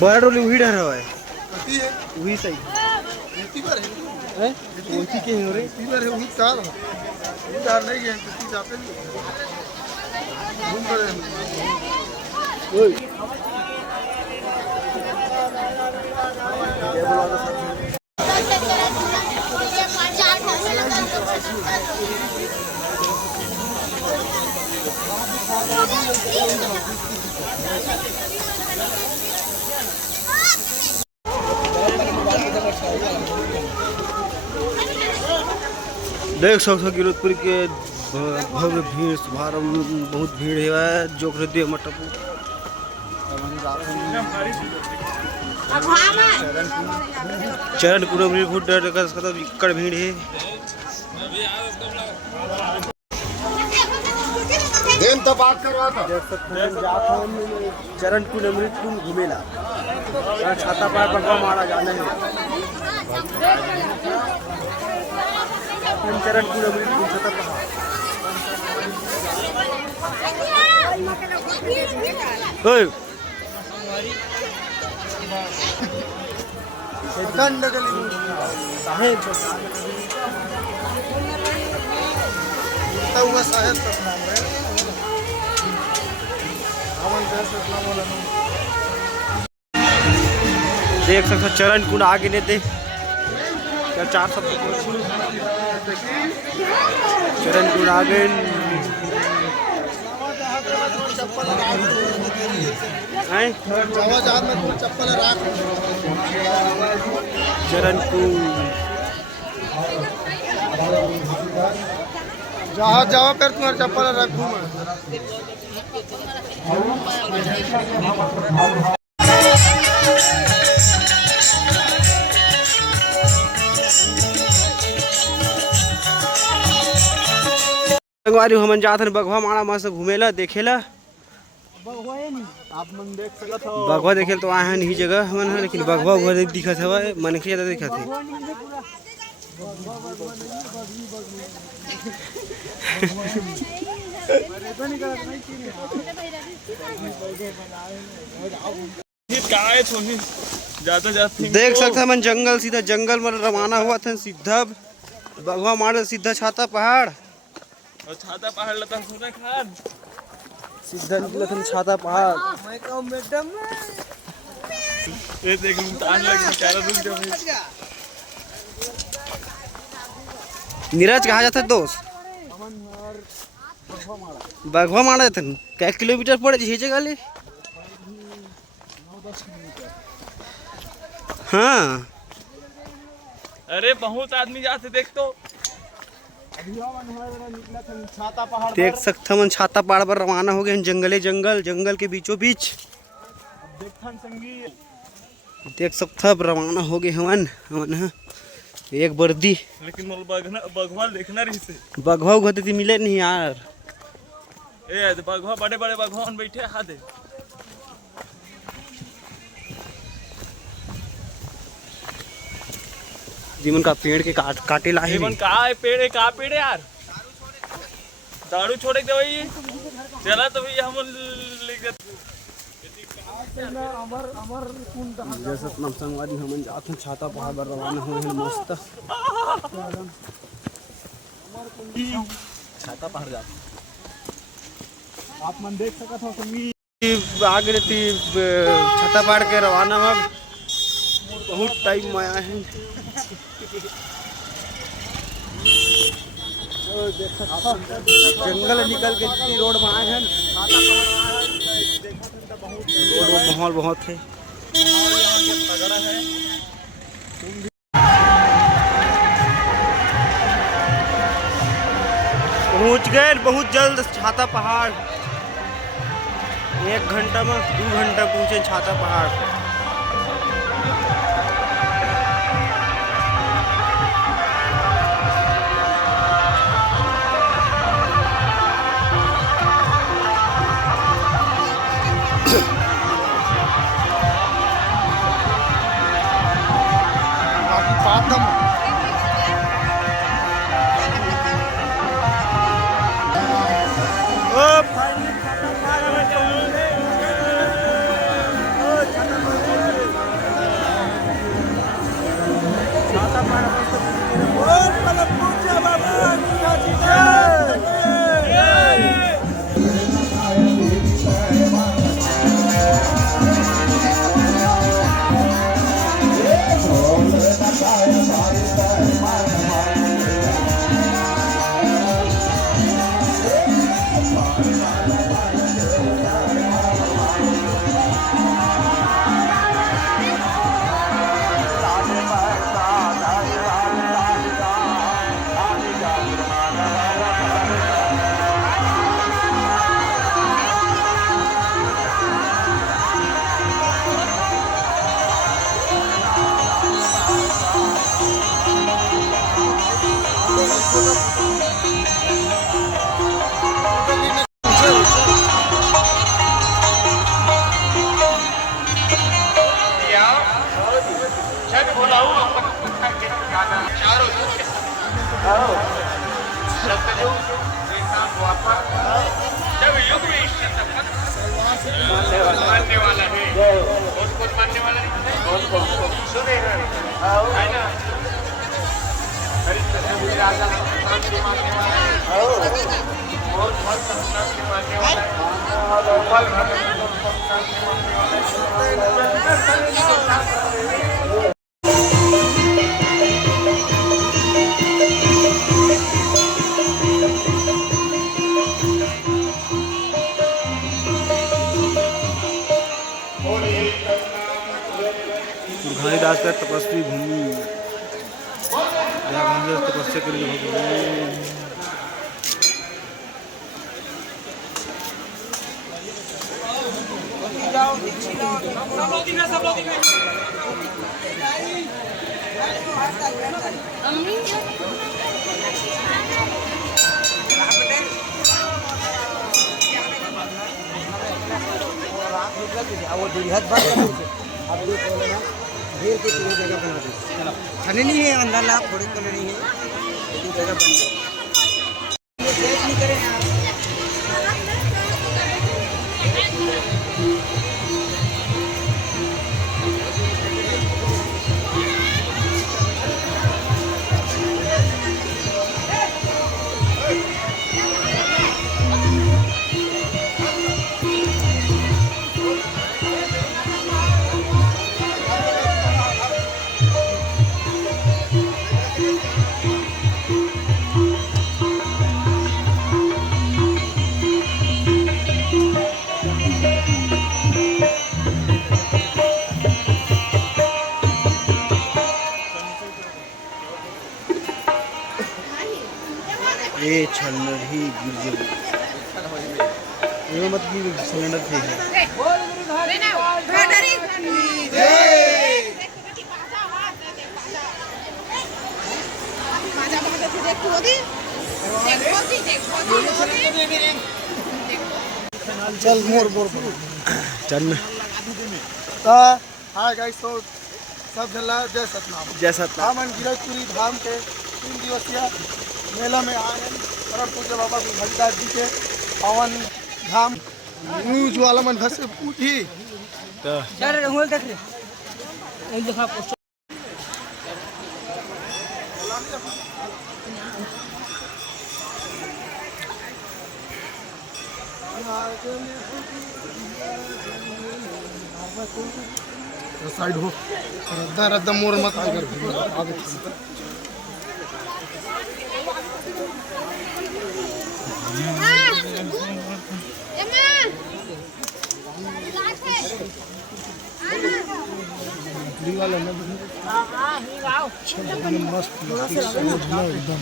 बड़ा डोली वही डर है वही सही है उसी के हो रे तीबर है वही तार उधर नहीं है किसी जाते नहीं घूम रहे ओए ये बोला तो देख सकते गिरतपुर के भव्य भीड़ शुभारंभ बहुत भीड़ है जो हृदय मटपू चरण कुड़ भीड़ है तो बात करवा था चरण कुंड अमृत कुंड घूमेला छाता पार बगवा मारा जाना है चरण कुंड अमृत कुंड छाता पहाड़ साहेब देख सकते चरण कुंड आगे लेते क्या 4 सब चरण कुंड आगे चरण कुंड जहाँ जाओ फिर तुम्हारे चप्पल रखूँ संगवारी हमन जात हन बगवा माड़ा मस्त घूमेला देखेला आप मन देख सकत हो बगवा देखेल तो आए हन ही जगह हमन है लेकिन बगवा उधर दिखत हवे मनखे ज्यादा दिखत है देख सकते मन जंगल सीधा जंगल में रवाना हुआ था सीधा बगवा माड़ा सीधा छाता पहाड़ और छाता पहाड़ लता सुना खान सीधा निकला था छाता पहाड़ मैडम ये देख मुमताज लग चारा रुक जा भाई नीरज कहाँ जाता दोस्त बगवा मारा जाता क्या किलोमीटर पड़े ये जगह ले हाँ अरे बहुत आदमी जाते देख तो देख सकते मन छाता पहाड़ पर रवाना हो गए जंगल के बीचों बीच देख सकते रवाना हो गए हमन एक वर्दी लेकिन बगवा देखना रही से बगवा उगते थी मिले नहीं यार ए बगवा बड़े बड़े बगवान बैठे हाथ जीवन का पेड़ के काटे ला जीवन का है पेड़ यार दारू छोड़े दे भाई चला तो भैया हम जैसा नाम संगवारी हमन जात छाता पहाड़ पर रवाना हो गए मस्त छाता पहाड़ जा आप मन देख सकत हो संगी आगे रहती छाता पहाड़ के रवाना हम बहुत टाइम में आए हैं जंगल निकल के जितनी रोड में आए हैं रोड माहौल बहुत है पहुंच गए बहुत जल्द छाता पहाड़ 1 घंटा में 2 घंटा पहुंचे छाता पहाड़ जब युग में इस शब्द मानने वाला है, कौन मानने वाला है? कौन सुने है ना? राजा मानने वाला है, बहुत मानने वाला है। घानीदास का तपस्वी भूमि, जहाँ घानीदास तपस्या के लिए भगवान खाने नहीं है अंदर लाभ थोड़ी करनी है लेकिन जगह बन गई नहीं करें ये छल्लर ही गिर ये मत गिर सिलेंडर थे चल मोर चल हाँ गाइस, तो सब चल रहा है। जय सतनाम। जैसा था धाम गिरजपुरी धाम के 3 दिवसीय मेला में आए हैं। परम पूज्य बाबा हरिदास जी के पावन धाम न्यूज वाला मन भर से पूछी साइड हो रद्दा मोर मत आगे वाला मस्त एकदम